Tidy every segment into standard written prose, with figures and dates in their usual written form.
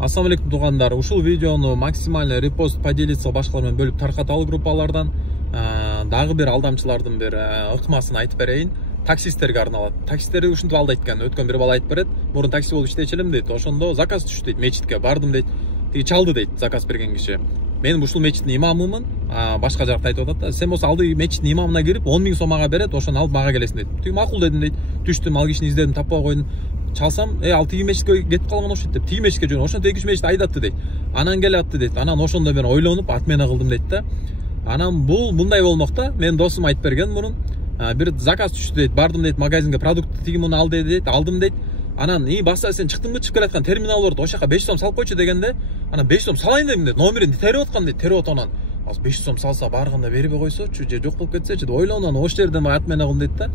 Ассаламу алейкум туғандар. Ушул видеону максимально репост, поделиться башкалар менен бөлүп таркаталы группалардан. Дагы бир алдамчылардын бир ыкмасын айтып берейин. Таксисттерге арналат. Таксисттерди ушинтип алдайт экен. Өткөн бир бала айтып берет. Мурун такси болуп иштечү элем дейт. Ошондо заказ түштү дейт. Мечитке бардым дейт. Тиги чалды дейт заказ берген киши. Мен ушул мечиттин имамымын. Башка жакта айтып атат. Сен болсо алды мечиттин имамына кирип 10 000 сомага берет. Ошону алып мага келесиң дейт. Тиги макул дедим дейт. Түштүм, ал кишини издедим, таппай койдум. Чалсам, ал тиги мечитке кетип калган окшойт деп. Тиги мечитке жөн. Ошондо эки үч мечит айдатты дейт. Анан келатты дейт. Анан ошондо мен ойлонуп отмена кылдым дейт да. Анан бул мындай болмокта. Мен досум айтып берген мурун. Бир заказ түштү дейт. Бардым дейт магазинге, продукт тиги муну ал дейт. Алдым дейт. Анан баса сен чыктыңбы, чыгып келаткан терминал бар, ошол жака 5 сом салып койчу дегенде, анан 5 сом салайын дедим дейт. Номерин терип аткан дейт. Терип атанан. Az 5 сом салса барганда бербей койсочу, же жок болуп кетсечи деп ойлонуп ошол жерден отмена кылдым дейт да.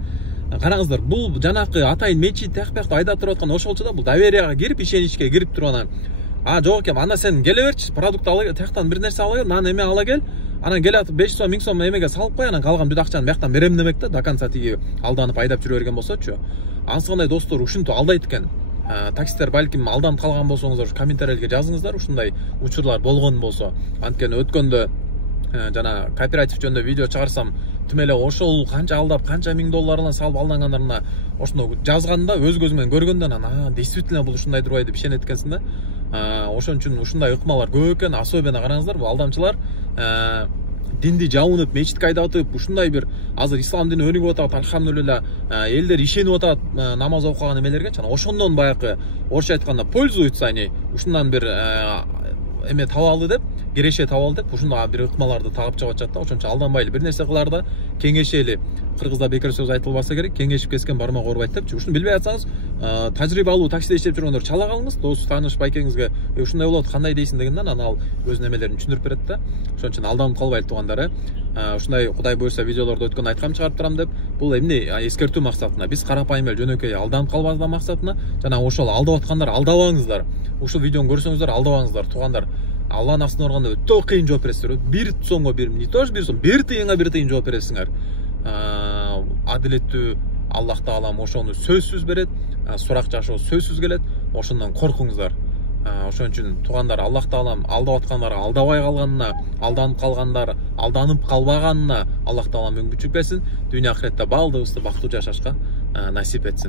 Караңыздар, бул жанакы атайын мечит тияк айдап туруп аткан ошолчу да, бул доверияга кирип, ишеничке кирип туруп анан жок экен, анда сен келе берчи, продукт ала, тияктан бир нерсе ала кел, нан эме ала кел. Анан келатып 5 сом, 1000 сом эмеге салып кой, анан калган бүт акчаны бияктан берем демек да, до конца тиги алданып айдап жүрө берген болсочу. Ансыгындай достор ушинтип алдайт экен. Таксистер балким алданып калган болсоңуздар комментарийлерге жазыңыздар, ушундай учурлар болгон болсо. Анткени өткөндө жана кооператив жөнүндө видео чыгарсам, түм эле ошол канча алдап, канча $1000 салып алдангандарына ошону жазганда өз көзүм менен көргөндө анан действительно бул ушундай турбайбы деп ишенет экенсиң да. Ошон үчүн ушундай ыкмалар көп экен. Особенно караңыздар, бул алдамчылар динди жабынып, мечитке айдатып, ушундай бир азыр ислам дини өнүгүп атат, алхамдулилла, элдер ишенип атат намаз окуган эмелерге. Жана ошондон баягы орусча айтканда пользуются они, ушундан бир эме таба алды деп, кереше таба алды деп, ушундай бир ыкмаларды тагып чыгып атат да. Ошончо алданбайлы, бир нерсе кылар да, кеңешели. Кыргызда бекер сөз айтылбаса керек, кеңешип кескен бармак оорубайт депчи. Ушуну билбей атсаңыз, тажрыйба алуу таксиде иштеп жүргөндөр чала калыңыз, дос тааныш байкеңизге ушундай болот, кандай дейсиң дегенде анан ал өзүнүн эмелерин түшүндүрүп берет да. Ошон үчүн алданып калбайлы туугандар. Ушундай Кудай буйрса видеолорду өткөн айткам чыгарып турам деп, бул эмне эскертүү максатына, биз карапайым эле жөнөкөй алданып калбаздын максатына, жана ошол алдап аткандар алдабаңыздар. Ушул видеону көрсөңүздөр алдабаңыздар туугандар. Алланын астына барганда өтө кыйын жооп бересиздер. 1 сомго не тоже 1 сом, 1 тыйынга 1 тыйын жооп бересиңер. Адилеттүү Аллах таалам ошону сөзсүз берет, сурак жашоо сөзсүз келет. Ошондон коркуңуздар. Ошон үчүн туугандар, Аллах таалам алдап аткандарга алдабай калганына, алданып калгандар алданып калбаганына Аллах таалам мүмкүнчүлүк берсин. Дүйнө ахиретте баалдыгыбызды бактылуу жашашка насип этсин.